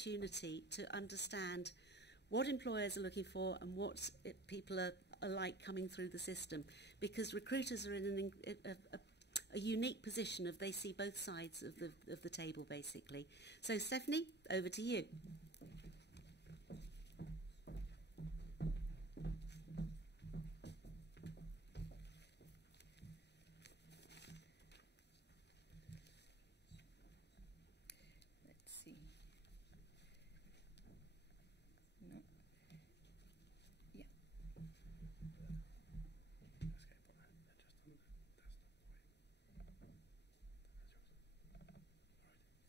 opportunity to understand what employers are looking for and what people are like coming through the system, because recruiters are in a unique position of they see both sides of the table, basically. So, Stefanie, over to you. Let's see. No. Yeah.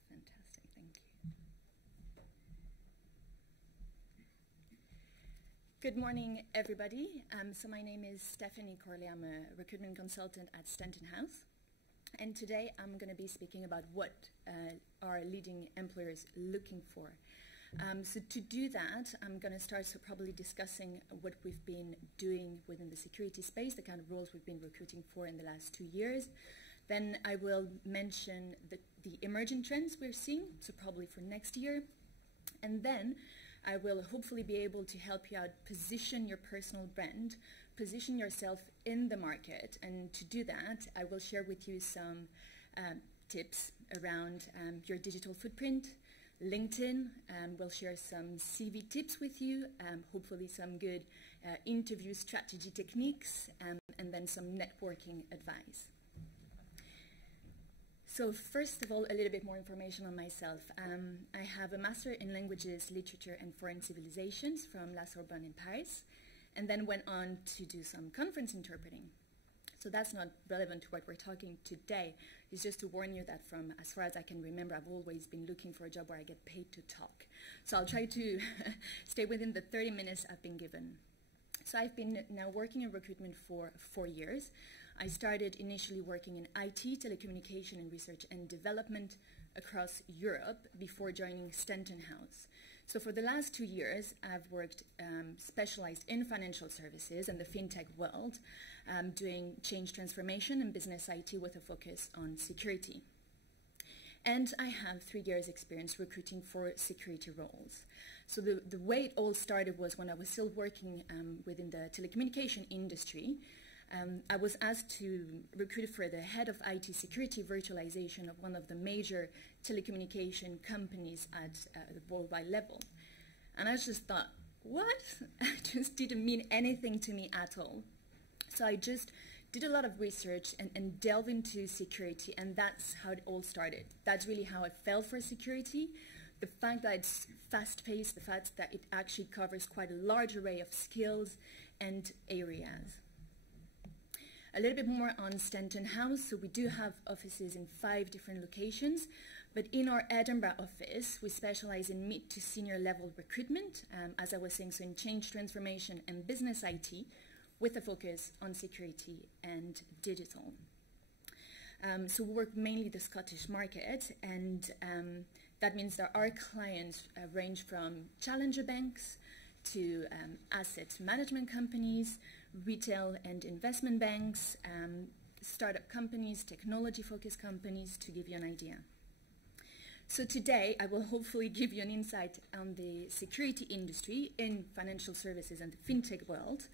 Fantastic, thank you. Good morning, everybody. So my name is Stefanie Corlay. I'm a recruitment consultant at Stanton House. And today I'm going to be speaking about what are leading employers looking for. So to do that, I'm going to start probably discussing what we've been doing within the security space, the kind of roles we've been recruiting for in the last 2 years. Then I will mention the emerging trends we're seeing, so probably for next year. And then I will hopefully be able to help you out position your personal brand, position yourself in the market. And to do that, I will share with you some tips around your digital footprint, LinkedIn. We'll share some CV tips with you, hopefully some good interview strategy techniques, and then some networking advice. So first of all, a little bit more information on myself. I have a Master in Languages, Literature and Foreign Civilizations from La Sorbonne in Paris, and then went on to do some conference interpreting. So that's not relevant to what we're talking today. It's just to warn you that from as far as I can remember, I've always been looking for a job where I get paid to talk. So I'll try to stay within the 30 minutes I've been given. So I've been now working in recruitment for 4 years. I started initially working in IT, telecommunication and research and development across Europe before joining Stanton House. So for the last 2 years, I've worked specialized in financial services and the fintech world, doing change transformation and business IT with a focus on security. And I have 3 years experience recruiting for security roles. So the way it all started was when I was still working within the telecommunication industry. I was asked to recruit for the head of IT security virtualization of one of the major telecommunication companies at the worldwide level. And I just thought, what? It just didn't mean anything to me at all. So I just did a lot of research and delved into security, and that's how it all started. That's really how I fell for security. The fact that it's fast-paced, the fact that it actually covers quite a large array of skills and areas. A little bit more on Stanton House. So we do have offices in 5 different locations, but in our Edinburgh office, we specialize in mid to senior level recruitment, as I was saying, so in change transformation and business IT, with a focus on security and digital. So we work mainly the Scottish market, and that means that our clients range from challenger banks to asset management companies, retail and investment banks, startup companies, technology-focused companies, to give you an idea. So today, I will hopefully give you an insight on the security industry in financial services and the fintech world.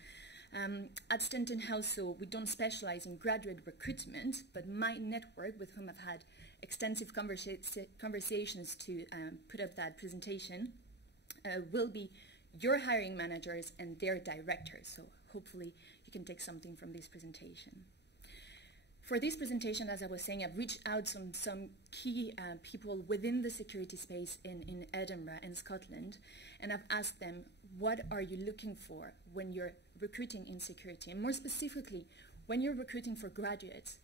At Stanton House, so we don't specialize in graduate recruitment, but my network, with whom I've had extensive conversations to put up that presentation, will be your hiring managers and their directors. So hopefully you can take something from this presentation. For this presentation, as I was saying, I've reached out to some key people within the security space in Edinburgh and Scotland, and I've asked them, what are you looking for when you're recruiting in security? And more specifically, when you're recruiting for graduates,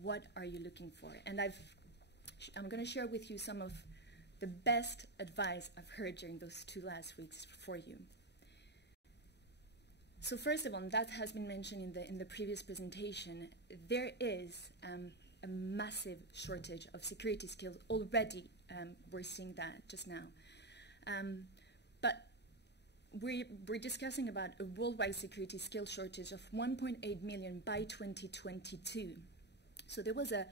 what are you looking for? And I'm going to share with you some of the best advice I've heard during those 2 last weeks for you. So first of all, that has been mentioned in the previous presentation, there is a massive shortage of security skills already. We're seeing that just now. But we're discussing about a worldwide security skills shortage of 1.8 million by 2022. So there was a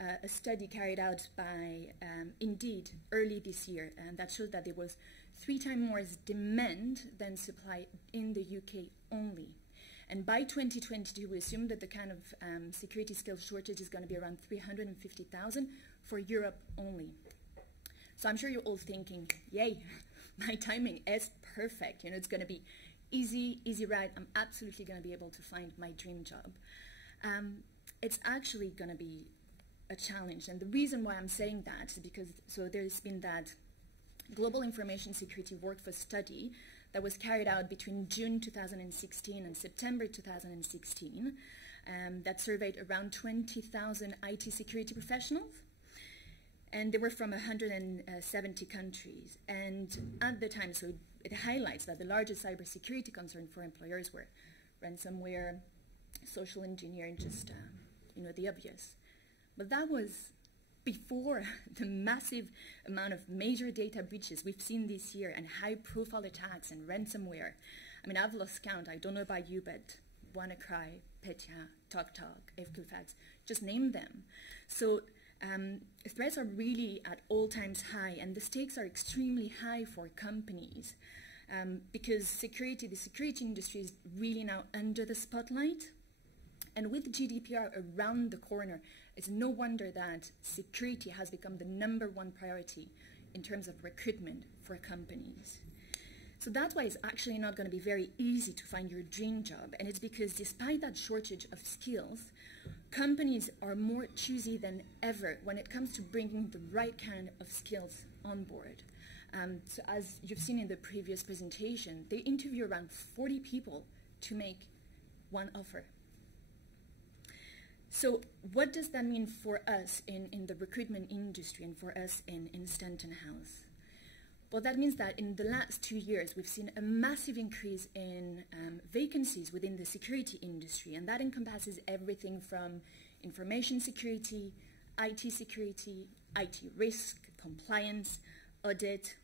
a study carried out by Indeed early this year, and that showed that there was 3 times more demand than supply in the UK only. And by 2022, we assume that the kind of security skills shortage is going to be around 350,000 for Europe only. So I'm sure you're all thinking, yay, my timing is perfect. You know, it's going to be easy ride. I'm absolutely going to be able to find my dream job. It's actually going to be a challenge. And the reason why I'm saying that is because, so there's been that Global Information Security Workforce Study that was carried out between June 2016 and September 2016 that surveyed around 20,000 IT security professionals. And they were from 170 countries. And at the time, so it highlights that the largest cybersecurity concern for employers were ransomware, social engineering, just the obvious. But that was before the massive amount of major data breaches we've seen this year and high-profile attacks and ransomware. I mean, I've lost count. I don't know about you, but WannaCry, Petya, TalkTalk, Equifax, just name them. So threats are really at all-times high, and the stakes are extremely high for companies because the security industry is really now under the spotlight. And with GDPR around the corner, it's no wonder that security has become the #1 priority in terms of recruitment for companies. So that's why it's actually not going to be very easy to find your dream job. And it's because despite that shortage of skills, companies are more choosy than ever when it comes to bringing the right kind of skills on board. So as you've seen in the previous presentation, they interview around 40 people to make one offer. So what does that mean for us in the recruitment industry and for us in Stanton House? Well, that means that in the last 2 years, we've seen a massive increase in vacancies within the security industry, and that encompasses everything from information security, IT security, IT risk, compliance, audit,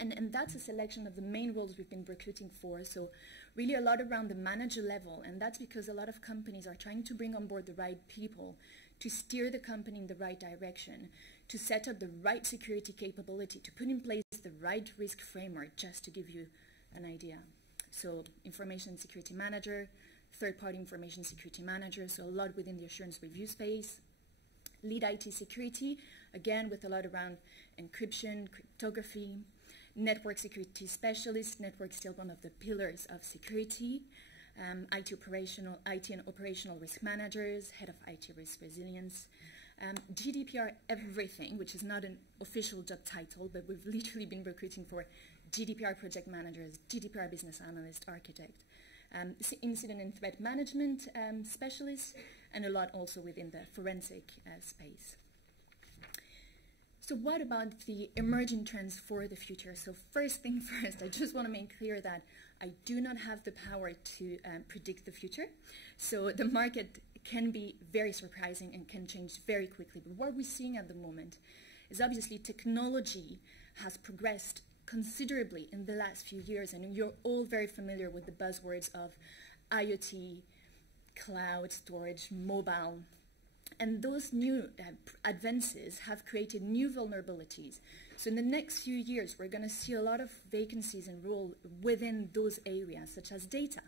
and that's a selection of the main roles we've been recruiting for. So really a lot around the manager level, and that's because a lot of companies are trying to bring on board the right people to steer the company in the right direction, to set up the right security capability, to put in place the right risk framework, just to give you an idea. So information security manager, third-party information security manager, so a lot within the assurance review space. Lead IT security, again with a lot around encryption, cryptography. Network security specialist, network still one of the pillars of security. IT and operational risk managers, head of IT risk resilience. GDPR everything, which is not an official job title, but we've literally been recruiting for GDPR project managers, GDPR business analyst, architect, incident and threat management specialists, and a lot also within the forensic space. So what about the emerging trends for the future? So first thing first, I just want to make clear that I do not have the power to predict the future. So the market can be very surprising and can change very quickly. But what we're seeing at the moment is obviously technology has progressed considerably in the last few years. And you're all very familiar with the buzzwords of IoT, cloud storage, mobile. And those new advances have created new vulnerabilities. So in the next few years, we're going to see a lot of vacancies and roles within those areas, such as data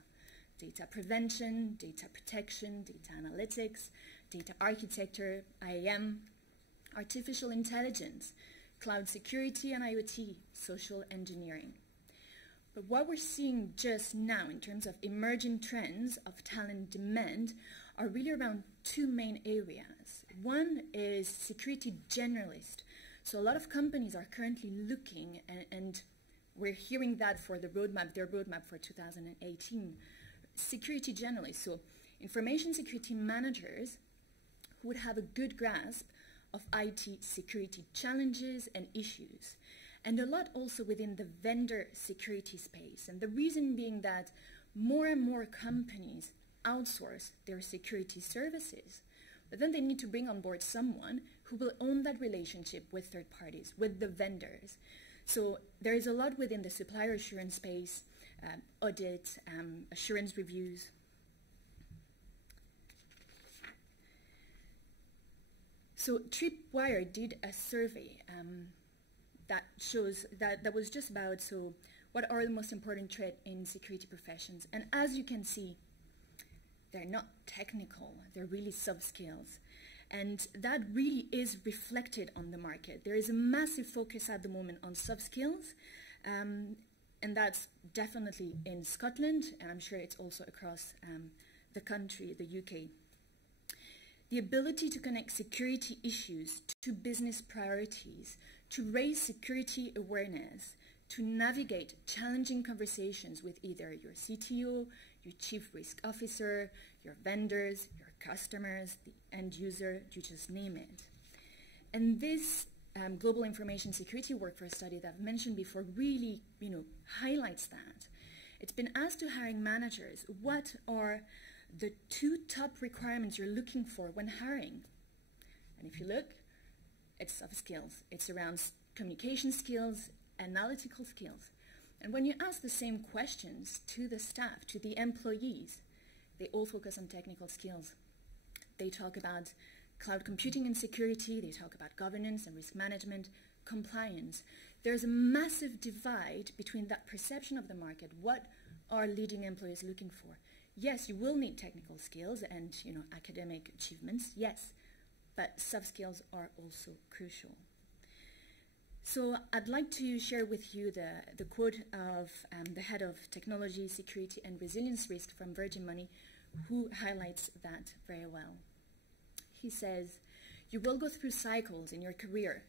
prevention, data protection, data analytics, data architecture, IAM, artificial intelligence, cloud security and IoT, social engineering. But what we're seeing just now in terms of emerging trends of talent demand are really around 2 main areas. One is security generalist. So a lot of companies are currently looking, and we're hearing that for their roadmap for 2018, security generalists. So information security managers who would have a good grasp of IT security challenges and issues. And a lot also within the vendor security space. And the reason being that more and more companies outsource their security services, but then they need to bring on board someone who will own that relationship with third parties, with the vendors. So there is a lot within the supplier assurance space, audit, assurance reviews. So Tripwire did a survey that shows that was just about, so what are the most important traits in security professions? And as you can see, they're not technical, they're really soft skills. And that really is reflected on the market. There is a massive focus at the moment on soft skills, and that's definitely in Scotland, and I'm sure it's also across the country, the UK. The ability to connect security issues to business priorities, to raise security awareness, to navigate challenging conversations with either your CTO, your chief risk officer, your vendors, your customers, the end user, you just name it. And this global information security workforce study that I've mentioned before really, highlights that. It's been asked to hiring managers, what are the 2 top requirements you're looking for when hiring? And if you look, it's soft skills. It's around communication skills, analytical skills. And when you ask the same questions to the staff, to the employees, they all focus on technical skills. They talk about cloud computing and security, they talk about governance and risk management, compliance. There's a massive divide between that perception of the market, what are leading employers looking for. Yes, you will need technical skills and academic achievements, yes, but soft skills are also crucial. So I'd like to share with you the quote of the head of technology, security and resilience risk from Virgin Money, who highlights that very well. He says, you will go through cycles in your career.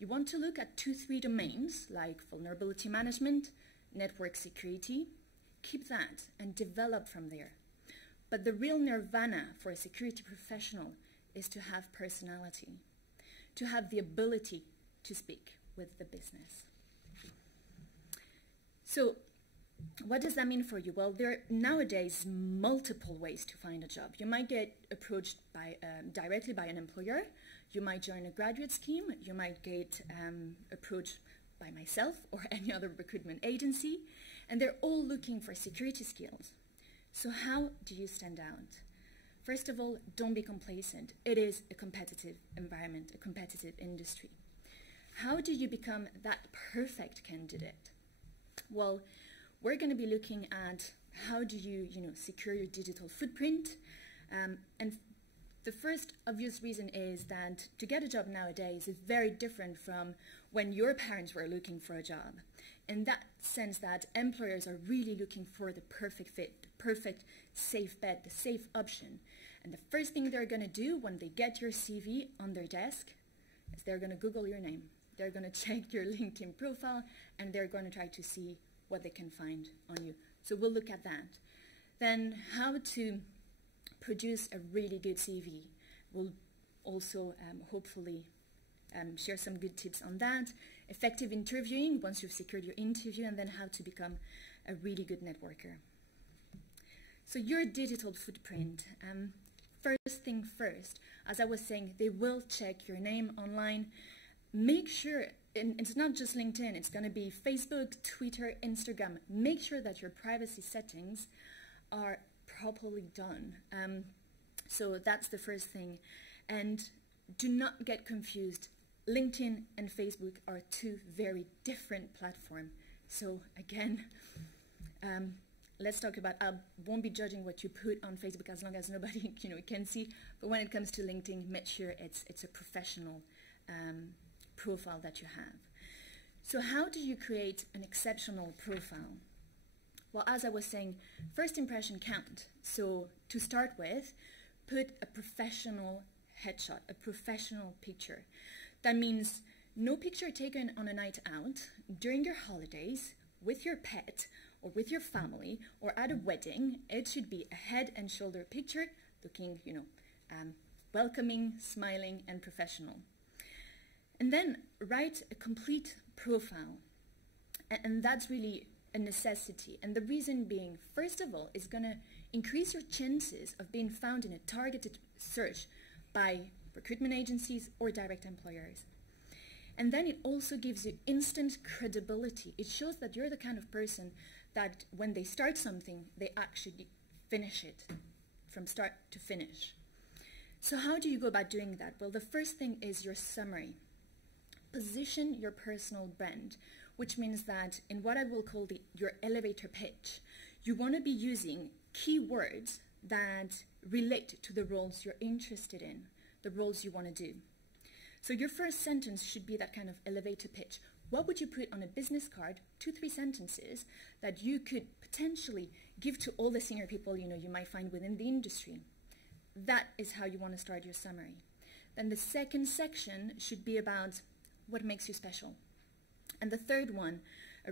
You want to look at 2-3 domains like vulnerability management, network security. Keep that and develop from there. But the real nirvana for a security professional is to have personality, to have the ability to speak with the business. So what does that mean for you? Well, there are nowadays multiple ways to find a job. You might get approached by, directly by an employer. You might join a graduate scheme. You might get approached by myself or any other recruitment agency. And they're all looking for security skills. So how do you stand out? First of all, don't be complacent. It is a competitive environment, a competitive industry. How do you become that perfect candidate? Well, we're going to be looking at how do you, secure your digital footprint. And the first obvious reason is that to get a job nowadays is very different from when your parents were looking for a job. In that sense that employers are really looking for the perfect fit, the perfect safe bet, the safe option. And the first thing they're going to do when they get your CV on their desk is they're going to Google your name. They're going to check your LinkedIn profile, and they're going to try to see what they can find on you. So we'll look at that. Then how to produce a really good CV. We'll also hopefully share some good tips on that. Effective interviewing once you've secured your interview, and then how to become a really good networker. So your digital footprint. First thing first, as I was saying, they will check your name online. Make sure, and it's not just LinkedIn, it's going to be Facebook, Twitter, Instagram. Make sure that your privacy settings are properly done. So that's the first thing. And do not get confused. LinkedIn and Facebook are 2 very different platforms. So again, let's talk about, I won't be judging what you put on Facebook as long as nobody can see. But when it comes to LinkedIn, make sure it's a professional profile that you have. So how do you create an exceptional profile? Well, as I was saying, first impression count. So to start with, put a professional headshot, a professional picture. That means no picture taken on a night out, during your holidays, with your pet, or with your family, or at a wedding. It should be a head and shoulder picture, looking, welcoming, smiling, and professional. And then write a complete profile. And that's really a necessity. And the reason being, first of all, is going to increase your chances of being found in a targeted search by recruitment agencies or direct employers. And then it also gives you instant credibility. It shows that you're the kind of person that when they start something, they actually finish it from start to finish. So how do you go about doing that? Well, the first thing is your summary. Position your personal brand, which means that in what I will call your elevator pitch, you want to be using keywords that relate to the roles you're interested in, the roles you want to do. So your first sentence should be that kind of elevator pitch. What would you put on a business card, 2-3 sentences that you could potentially give to all the senior people you might find within the industry? That is how you want to start your summary. Then the second section should be about what makes you special. And the third one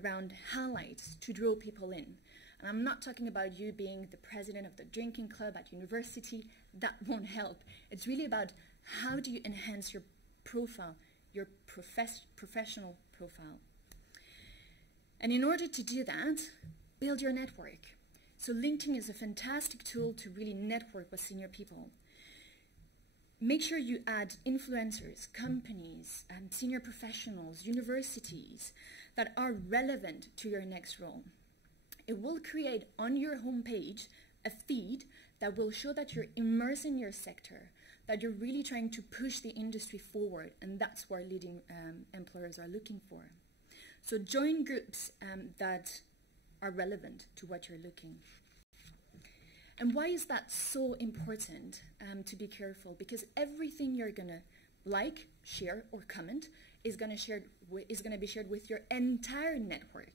around highlights to draw people in. And I'm not talking about you being the president of the drinking club at university. That won't help. It's really about how do you enhance your profile, your professional profile. And in order to do that, build your network. So LinkedIn is a fantastic tool to really network with senior people. Make sure you add influencers, companies, senior professionals, universities that are relevant to your next role. It will create on your homepage a feed that will show that you're immersed in your sector, that you're really trying to push the industry forward, and that's what leading employers are looking for. So join groups that are relevant to what you're looking. And why is that so important to be careful? Because everything you're going to like, share, or comment is going to be shared with your entire network.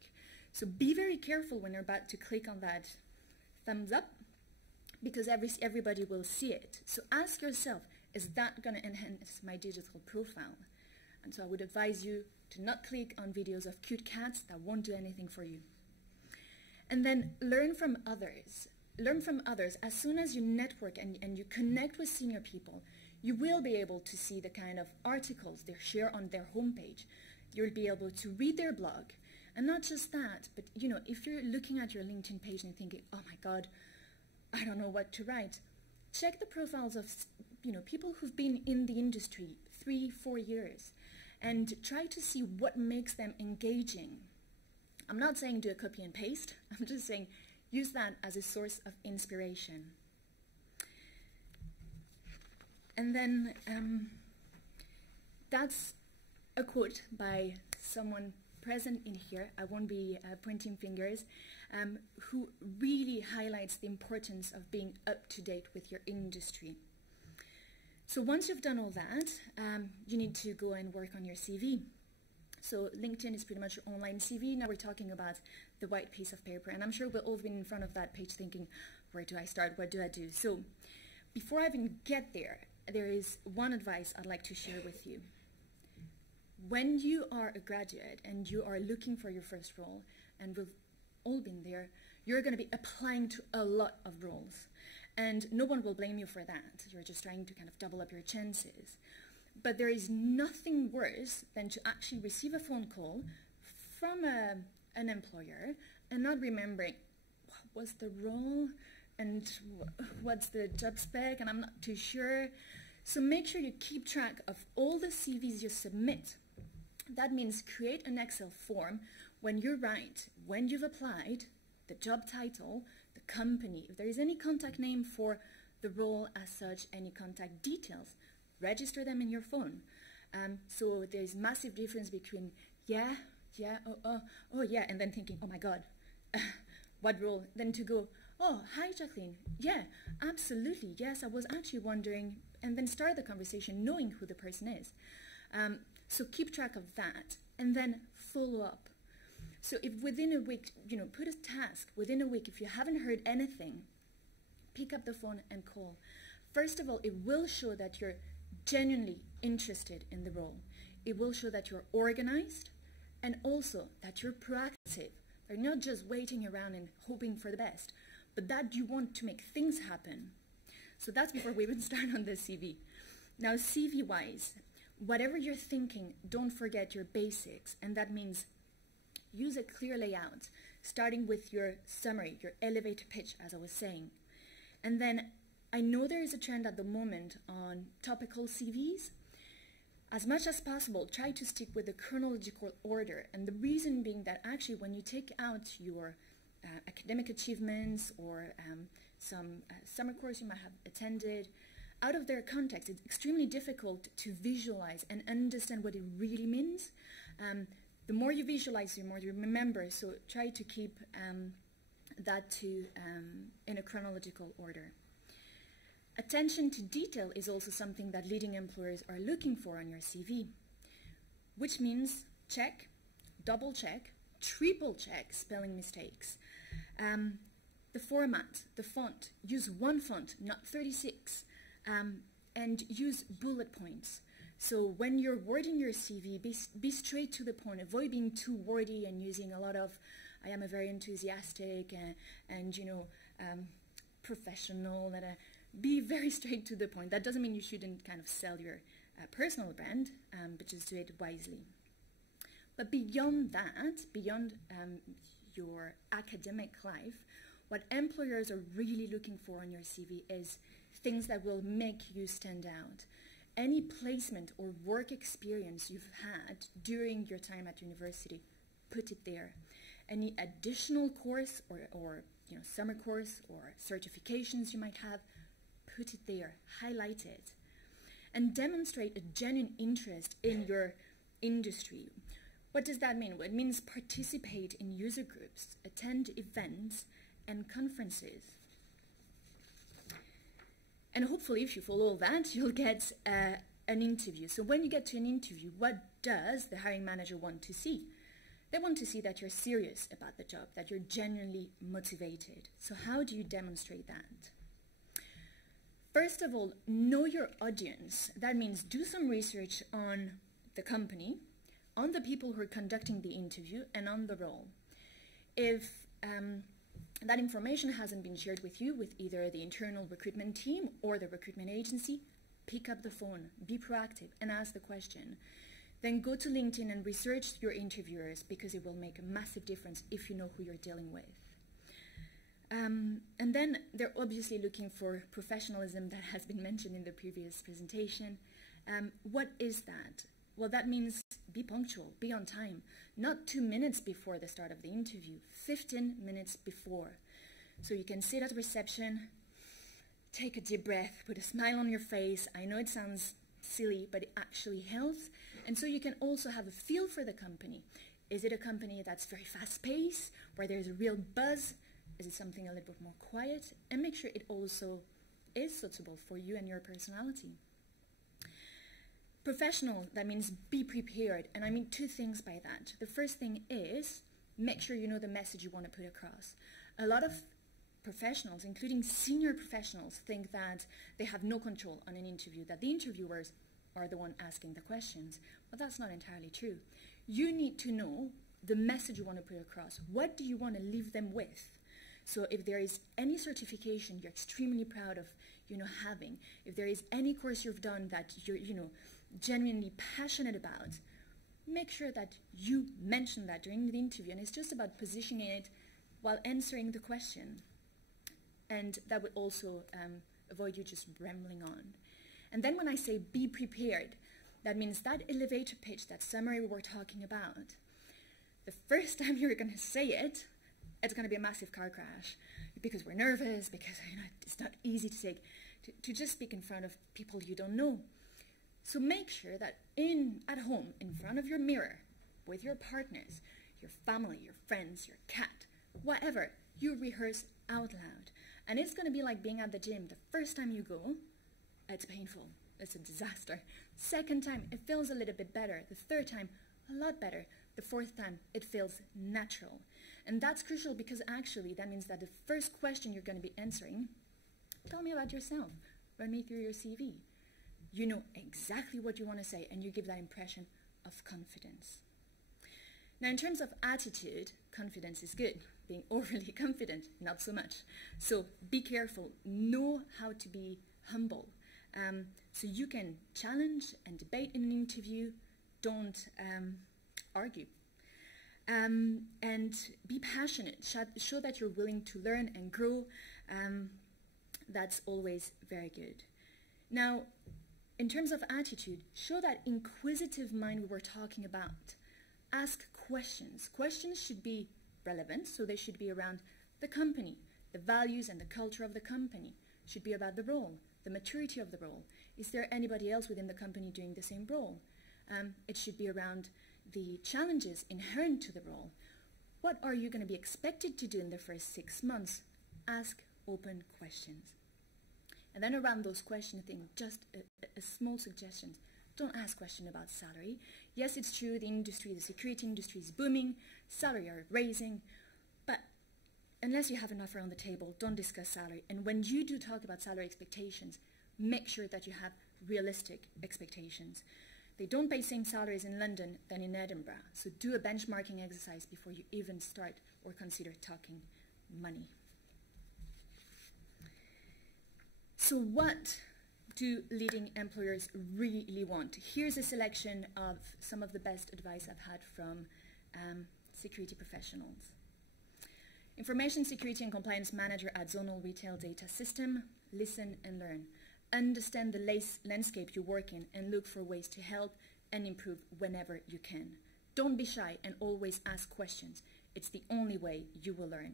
So be very careful when you're about to click on that thumbs up, because everybody will see it. So ask yourself, is that going to enhance my digital profile? And so I would advise you to not click on videos of cute cats that won't do anything for you. And then learn from others. Learn from others. As soon as you network and you connect with senior people, you will be able to see the kind of articles they share on their homepage. You'll be able to read their blog. And not just that, but if you're looking at your LinkedIn page and thinking, oh my God, I don't know what to write, check the profiles of people who've been in the industry 3-4 years and try to see what makes them engaging. I'm not saying do a copy and paste. I'm just saying use that as a source of inspiration. And then that's a quote by someone present in here, I won't be pointing fingers, who really highlights the importance of being up to date with your industry. So once you've done all that, you need to go and work on your CV. So LinkedIn is pretty much your online CV. Now we're talking about the white piece of paper, and I'm sure we've all been in front of that page thinking, where do I start, what do I do? So before I even get there, there is one advice I'd like to share with you. When you are a graduate and you are looking for your first role, and we've all been there, you're going to be applying to a lot of roles. And no one will blame you for that. You're just trying to kind of double up your chances. But there is nothing worse than to actually receive a phone call from an employer and not remembering what was the role and what's the job spec, and I'm not too sure. So make sure you keep track of all the CVs you submit. That means create an Excel form when you write when you've applied, the job title, the company, if there is any contact name for the role as such, any contact details, register them in your phone. So there's massive difference between yeah, and then thinking, oh my God, what role? Then to go, oh, hi Jacqueline, yeah, absolutely, yes, I was actually wondering, and then start the conversation knowing who the person is. So keep track of that, and then follow up. So if within a week, put a task, within a week, if you haven't heard anything, pick up the phone and call. First of all, it will show that you're genuinely interested in the role. It will show that you're organized, and also that you're proactive. You're not just waiting around and hoping for the best, but that you want to make things happen. So that's before we even start on the CV. Now, CV-wise, whatever you're thinking, don't forget your basics, and that means use a clear layout, starting with your summary, your elevator pitch, as I was saying. And then I know there is a trend at the moment on topical CVs. As much as possible, try to stick with the chronological order, and the reason being that actually when you take out your academic achievements or some summer course you might have attended, out of their context, it's extremely difficult to visualize and understand what it really means. The more you visualize, the more you remember. So try to keep that in a chronological order. Attention to detail is also something that leading employers are looking for on your CV, which means check, double check, triple check spelling mistakes. The format, the font, use one font, not 36, and use bullet points. So when you're wording your CV, be straight to the point. Avoid being too wordy and using a lot of, I am a very enthusiastic and you know, professional. Be very straight to the point. That doesn't mean you shouldn't kind of sell your personal brand, but just do it wisely. But beyond that, beyond your academic life, what employers are really looking for on your CV is things that will make you stand out. Any placement or work experience you've had during your time at university, put it there. Any additional course or you know, summer course or certifications you might have, put it there, highlight it. And demonstrate a genuine interest in your industry. What does that mean? Well, it means participate in user groups, attend events and conferences. And hopefully, if you follow all that, you'll get an interview. So when you get to an interview, what does the hiring manager want to see? They want to see that you're serious about the job, that you're genuinely motivated. So how do you demonstrate that? First of all, know your audience. That means do some research on the company, on the people who are conducting the interview, and on the role. If that information hasn't been shared with you with either the internal recruitment team or the recruitment agency, pick up the phone, be proactive, and ask the question. Then go to LinkedIn and research your interviewers, because it will make a massive difference if you know who you're dealing with. And then they're obviously looking for professionalism that has been mentioned in the previous presentation. What is that? Well, that means be punctual, be on time. Not 2 minutes before the start of the interview, 15 minutes before. So you can sit at reception, take a deep breath, put a smile on your face. I know it sounds silly, but it actually helps. And so you can also have a feel for the company. Is it a company that's very fast-paced, where there's a real buzz? Is it something a little bit more quiet? And make sure it also is suitable for you and your personality. Professional, that means be prepared. And I mean 2 things by that. The first thing is make sure you know the message you want to put across. A lot of professionals, including senior professionals, think that they have no control on an interview, that the interviewers are the one asking the questions. But that's not entirely true. You need to know the message you want to put across. What do you want to leave them with? So if there is any certification you're extremely proud of, having, if there is any course you've done that you're, genuinely passionate about, make sure that you mention that during the interview. And it's just about positioning it while answering the question. And that would also avoid you just rambling on. And then when I say be prepared, that means that elevator pitch, that summary we were talking about, the first time you're going to say it, it's going to be a massive car crash, because we're nervous, because it's not easy to just speak in front of people you don't know. So make sure that at home, in front of your mirror, with your partners, your family, your friends, your cat, whatever, you rehearse out loud. And it's going to be like being at the gym. The first time you go, it's painful. It's a disaster. Second time, it feels a little bit better. The third time, a lot better. The fourth time, it feels natural. And that's crucial, because actually that means that the first question you're going to be answering, tell me about yourself. Run me through your CV. You know exactly what you want to say, and you give that impression of confidence. Now, in terms of attitude, confidence is good. Being overly confident, not so much. So be careful. Know how to be humble. So you can challenge and debate in an interview. Don't argue. And be passionate. Show that you're willing to learn and grow. That's always very good. Now, in terms of attitude, show that inquisitive mind we were talking about. Ask questions. Questions should be relevant, so they should be around the company, the values and the culture of the company. Should be about the role, the maturity of the role. Is there anybody else within the company doing the same role? It should be around the challenges inherent to the role. What are you going to be expected to do in the first 6 months? Ask open questions. And then around those questions, I think just a small suggestion. Don't ask questions about salary. Yes, it's true, the security industry is booming, salary are raising, but unless you have an offer on the table, don't discuss salary. And when you do talk about salary expectations, make sure that you have realistic expectations. They don't pay same salaries in London than in Edinburgh, so do a benchmarking exercise before you even start or consider talking money. So what do leading employers really want? Here's a selection of some of the best advice I've had from security professionals. Information security and compliance manager at zonal retail data system. Listen and learn. Understand the landscape you work in and look for ways to help and improve whenever you can. Don't be shy and always ask questions. It's the only way you will learn.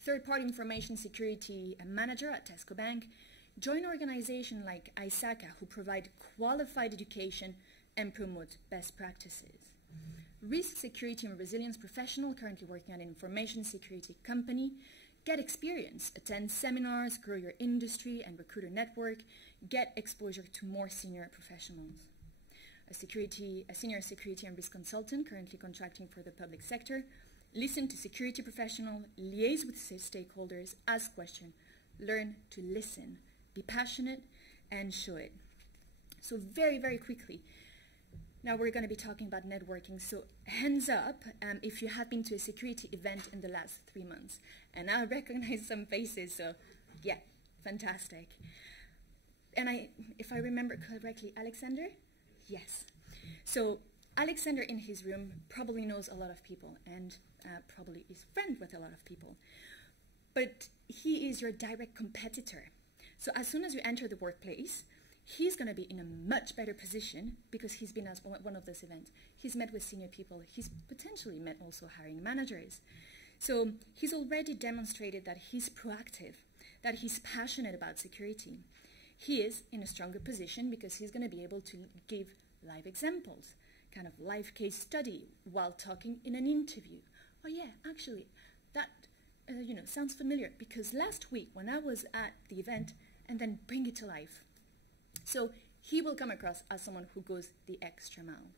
Third-party information security manager at Tesco Bank. Join organizations like IISP who provide qualified education and promote best practices. Risk security and resilience professional currently working at an information security company. Get experience, attend seminars, grow your industry and recruiter network, get exposure to more senior professionals. A senior security and risk consultant currently contracting for the public sector. Listen to security professionals, liaise with stakeholders, ask questions, learn to listen, be passionate and show it. So very, very quickly, now we're going to be talking about networking. So hands up if you have been to a security event in the last 3 months. And I recognize some faces, so yeah, fantastic. And if I remember correctly, Alexander? Yes. So Alexander in his room probably knows a lot of people and probably is friends with a lot of people. But he is your direct competitor. So as soon as you enter the workplace, he's going to be in a much better position because he's been at one of those events. He's met with senior people. He's potentially met also hiring managers. So he's already demonstrated that he's proactive, that he's passionate about security. He is in a stronger position because he's going to be able to give live examples, kind of live case study while talking in an interview. Oh yeah, actually, that sounds familiar because last week when I was at the event, and then bring it to life. So he will come across as someone who goes the extra mile.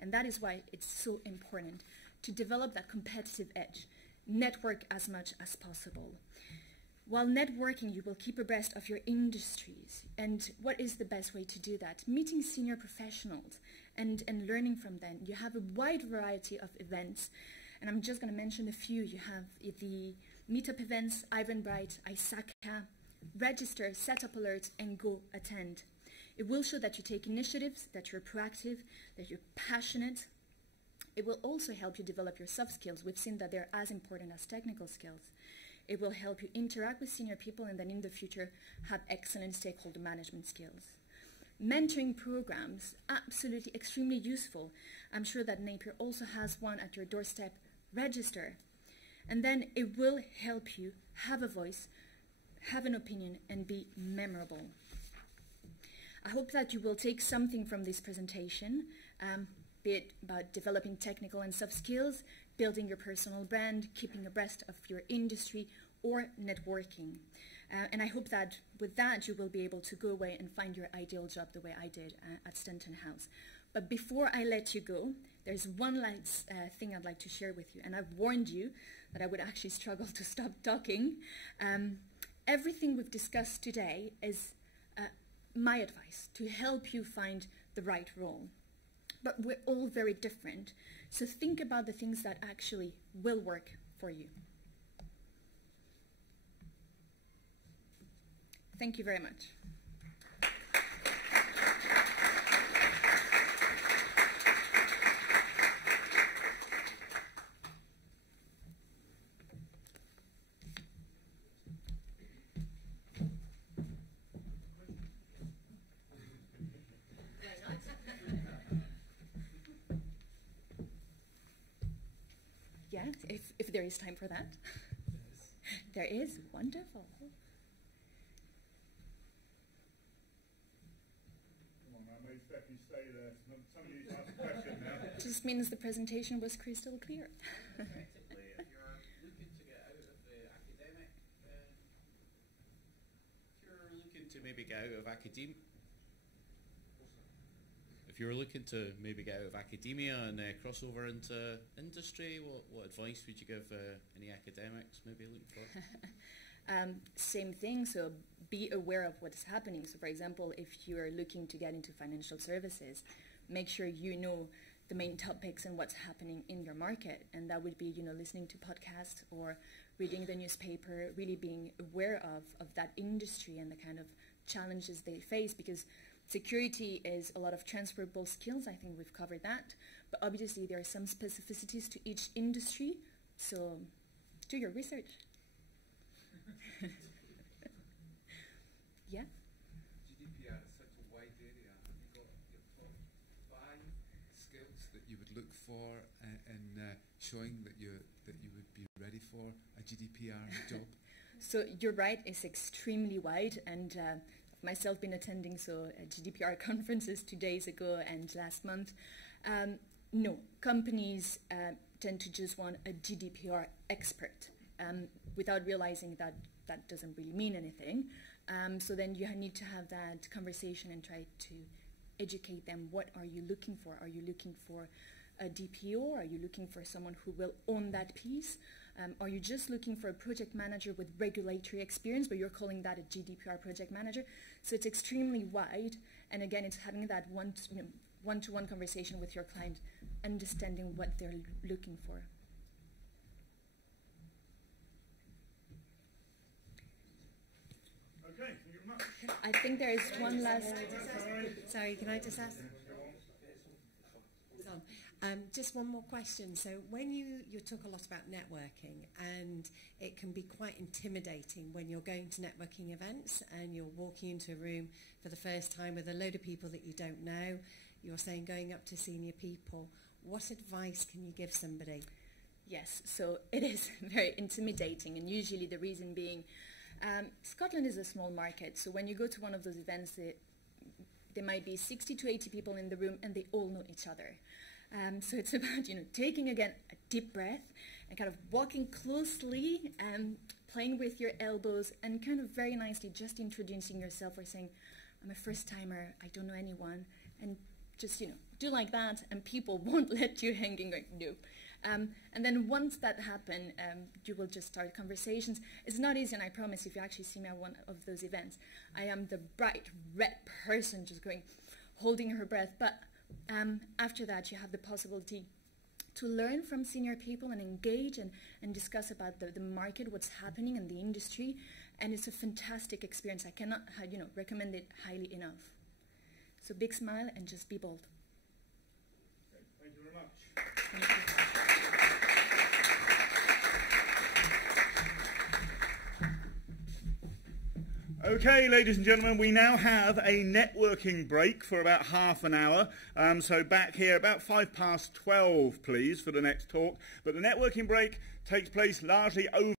And that is why it's so important to develop that competitive edge. Network as much as possible. While networking, you will keep abreast of your industries. And what is the best way to do that? Meeting senior professionals and learning from them. You have a wide variety of events. And I'm just going to mention a few. You have the meetup events, Ivan Bright, IISP. Register, set up alerts, and go attend. It will show that you take initiatives, that you're proactive, that you're passionate. It will also help you develop your soft skills. We've seen that they're as important as technical skills. It will help you interact with senior people and then in the future have excellent stakeholder management skills. Mentoring programs, absolutely extremely useful. I'm sure that Napier also has one at your doorstep. Register. And then it will help you have a voice, have an opinion, and be memorable. I hope that you will take something from this presentation, be it about developing technical and soft skills, building your personal brand, keeping abreast of your industry, or networking. And I hope that with that you will be able to go away and find your ideal job the way I did at Stanton House. But before I let you go, there's one last thing I'd like to share with you. And I've warned you that I would actually struggle to stop talking. Everything we've discussed today is my advice to help you find the right role. But we're all very different, so think about the things that actually will work for you. Thank you very much. Yeah, if there is time for that. There is. Wonderful. stay there. Somebody's asked a question now. Just means the presentation was crystal clear. Effectively, if you're looking to get out of the academic, if you're looking to maybe get out of academia, if you're looking to maybe get out of academia and cross over into industry, what advice would you give any academics maybe looking for? Same thing, so be aware of what's happening. So for example, if you're looking to get into financial services, make sure you know the main topics and what's happening in your market. And that would be, listening to podcasts or reading the newspaper, really being aware of that industry and the kind of challenges they face, because security is a lot of transferable skills. I think we've covered that. But obviously there are some specificities to each industry, so do your research. Yeah? GDPR is such a wide area. Have you got your top 5 skills that you would look for in showing that you would be ready for a GDPR job? So you're right, it's extremely wide, and I've myself been attending GDPR conferences 2 days ago and last month. No, companies tend to just want a GDPR expert without realizing that that doesn't really mean anything. So then you need to have that conversation and try to educate them. What are you looking for? Are you looking for a DPO? Are you looking for someone who will own that piece? Are you just looking for a project manager with regulatory experience, but you're calling that a GDPR project manager? So it's extremely wide. And again, it's having that one-to-one conversation with your client, understanding what they're looking for. Okay, thank you very much. I think there is one last... Sorry, can I just ask? Just one more question. So when you talk a lot about networking, and it can be quite intimidating when you're going to networking events and you're walking into a room for the first time with a load of people that you don't know, you're saying going up to senior people. What advice can you give somebody? Yes, so it is very intimidating, and usually the reason being Scotland is a small market, so when you go to one of those events, there might be 60 to 80 people in the room and they all know each other. So it's about taking again a deep breath and kind of walking closely and playing with your elbows and kind of very nicely just introducing yourself or saying, I'm a first timer, I don't know anyone, and just do like that, and people won't let you hanging like no. And then once that happens, you will just start conversations. It's not easy, and I promise if you actually see me at one of those events, I am the bright red person just holding her breath. But after that, you have the possibility to learn from senior people and engage and discuss about the market, what's happening in the industry, and it's a fantastic experience. I cannot recommend it highly enough. So big smile and just be bold. Okay, thank you very much. Thank you. Okay, ladies and gentlemen, we now have a networking break for about half an hour. So back here about 12:05, please, for the next talk. But the networking break takes place largely over